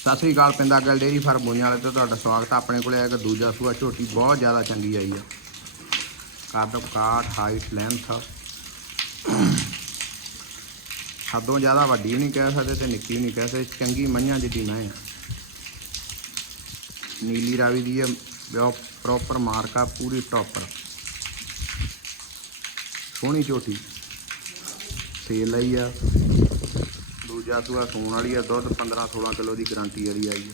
ਸਤਿ ਸ੍ਰੀ ਅਕਾਲ ਪਿੰਦਾ ਗੱਲ dairy farm ਬੋਈਆਂ ਵਾਲੇ ਤੇ ਤੁਹਾਡਾ ਸਵਾਗਤ ਹੈ। ਆਪਣੇ ਕੋਲੇ ਇੱਕ ਦੂਜਾ ਸੂਆ, ਝੋਟੀ ਬਹੁਤ ਜ਼ਿਆਦਾ ਚੰਗੀ ਆਈ ਆ। ਕੱਦ ਕਾਠ ਹਾਈਟ ਲੈਂਥ ਹੱਦੋਂ ਜ਼ਿਆਦਾ ਵੱਡੀ ਨਹੀਂ ਕਹਿ ਸਕਦੇ ਤੇ ਨਿੱਕੀ ਨਹੀਂ ਕਹਿ ਸਕਦੇ, ਚੰਗੀ ਮਈਆਂ ਜਿੱਡੀ ਮੈਂ ਆ। ਨੀਲੀ ਰਾਵੀ ਦੀ ਆ ਪ੍ਰੋਪਰ ਮਾਰਕਾ ਪੂਰੀ ਟੌਪਰ ਸੋਹਣੀ ਝੋਟੀ। ਸੇਲ ਲਈ ਆ। ਦੂਜਾ ਸੂਆ ਸੂਣ ਵਾਲੀ ਆ, ਦੁੱਧ 15 16 ਕਿਲੋ ਦੀ ਗਾਰੰਟੀ ਵਾਲੀ ਆਈ ਹੈ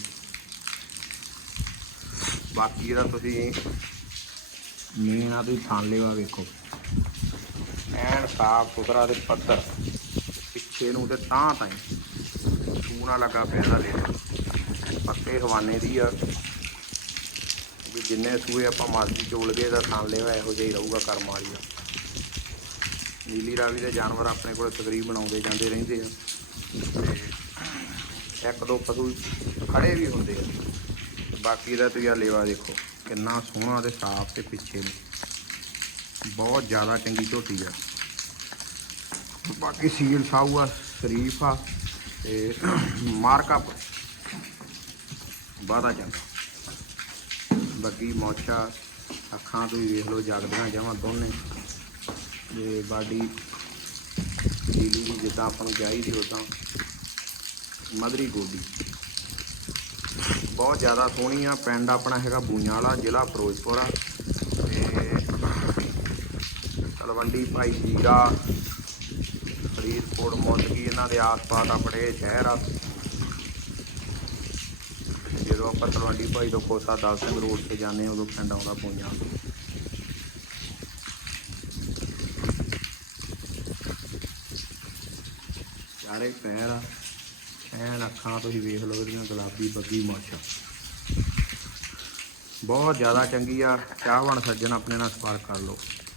ਬਾਕੀ ਇਹਦਾ ਤੁਸੀਂ ਮੇਨ ਆ, ਤੁਸੀਂ ਥਾਂ ਲੈਵਾ ਵੇਖੋ। ਐਨ ਸਾਫ਼ ਸੁਥਰਾ ਤੇ ਪੱਧਰ, ਪਿੱਛੇ ਨੂੰ ਤੇ ਤਾਂ ਤਾਈ ਸੂਣਾ ਲੱਗਾ ਪਿਆ ਦਾ ਦੇ ਪੱਕੇ ਹਵਾਨੇ ਦੀ ਆ। ਵੀ ਜਿੰਨੇ ਸੂਏ ਆਪਾਂ ਮਰਜ਼ੀ ਚੋਲ ਗਏ ਦਾ ਥਾਂ ਲੈਵਾ ਇਹੋ ਜਿਹਾ ਹੀ ਰਹੂਗਾ ਕਰਮ ਵਾਲੀ ਦਾ ਨੀਲੀ ਰਾਵੀ ਦੇ ਜਾਨਵਰ ਆਪਣੇ ਕੋਲ ਤਕਰੀਬਨ ਆਉਂਦੇ ਜਾਂਦੇ ਰਹਿੰਦੇ ਆ। ਤੇ ਇੱਕ ਦੋ ਪਸ਼ੂ ਖੜੇ ਵੀ ਹੁੰਦੇ ਆ। ਬਾਕੀ ਦਾ ਤੁਸੀਂ ਆਹ ਲੇਵਾ ਦੇਖੋ, ਕਿੰਨਾ ਸੋਹਣਾ ਤੇ ਸਾਫ਼ ਤੇ ਪਿੱਛੇ ਨੇ। ਬਹੁਤ ਜ਼ਿਆਦਾ ਚੰਗੀ ਝੋਟੀ ਆ। ਬਾਕੀ ਸੀਲ ਸਾਊ ਆ, ਸ਼ਰੀਫ ਆ ਤੇ ਮਾਰਕਅਪ ਬਾਦਾ ਜਾਂਦਾ ਬਾਕੀ ਮੋਛਾ, ਅੱਖਾਂ ਤੋਂ ਹੀ ਵੇਖ ਲਓ, ਜਗਦੀਆਂ ਜਾਵਾਂ ਦੋਨੇ। ਤੇ ਬਾਡੀ ਨੀਲੀ ਵੀ ਜਿੱਦਾਂ ਆਪਾਂ ਨੂੰ ਚਾਹੀਦੀ ਉਦਾਂ ਮਧਰੀ ਗੋਡੀ। ਬਹੁਤ ਜ਼ਿਆਦਾ ਸੋਹਣੀ ਆ, ਪਿੰਡ ਆਪਣਾ ਹੈਗਾ ਬੂਈਆਂ ਵਾਲਾ, ਜ਼ਿਲ੍ਹਾ ਫਿਰੋਜ਼ਪੁਰ ਆ। ਤੇ ਤਲਵੰਡੀ ਭਾਈ ਜੀਰਾ, ਫਰੀਦਕੋਟ ਮੋਦਗੀ ਇਹਨਾਂ ਦੇ ਆਸ-ਪਾਸ ਆਪਣੇ ਸ਼ਹਿਰ ਆ। ਜਦੋਂ ਆਪਾਂ ਤਲਵੰਡੀ ਭਾਈ ਤੋਂ ਕੋਸਾ ਦਲ ਸਿੰਘ ਰੋਡ ਤੇ ਜਾਂਦੇ ਹਾਂ ਉਦੋਂ ਪਿੰਡ ਆਉਂਦਾ ਬੂਈਆਂ। ਚਾਰੇ ਪੈਰ ਆ। ਐਨ ਅੱਖਾਂ ਤੁਸੀਂ ਵੇਖ ਲਓ ਇਹਦੀਆਂ, ਗੁਲਾਬੀ, ਬੱਗੀ, ਮੁੱਛ। ਬਹੁਤ ਜ਼ਿਆਦਾ ਚੰਗੀ ਆ। ਚਾਹਵਣ ਸੱਜਣ ਆਪਣੇ ਨਾਲ ਸੰਪਰਕ ਕਰ ਲਓ।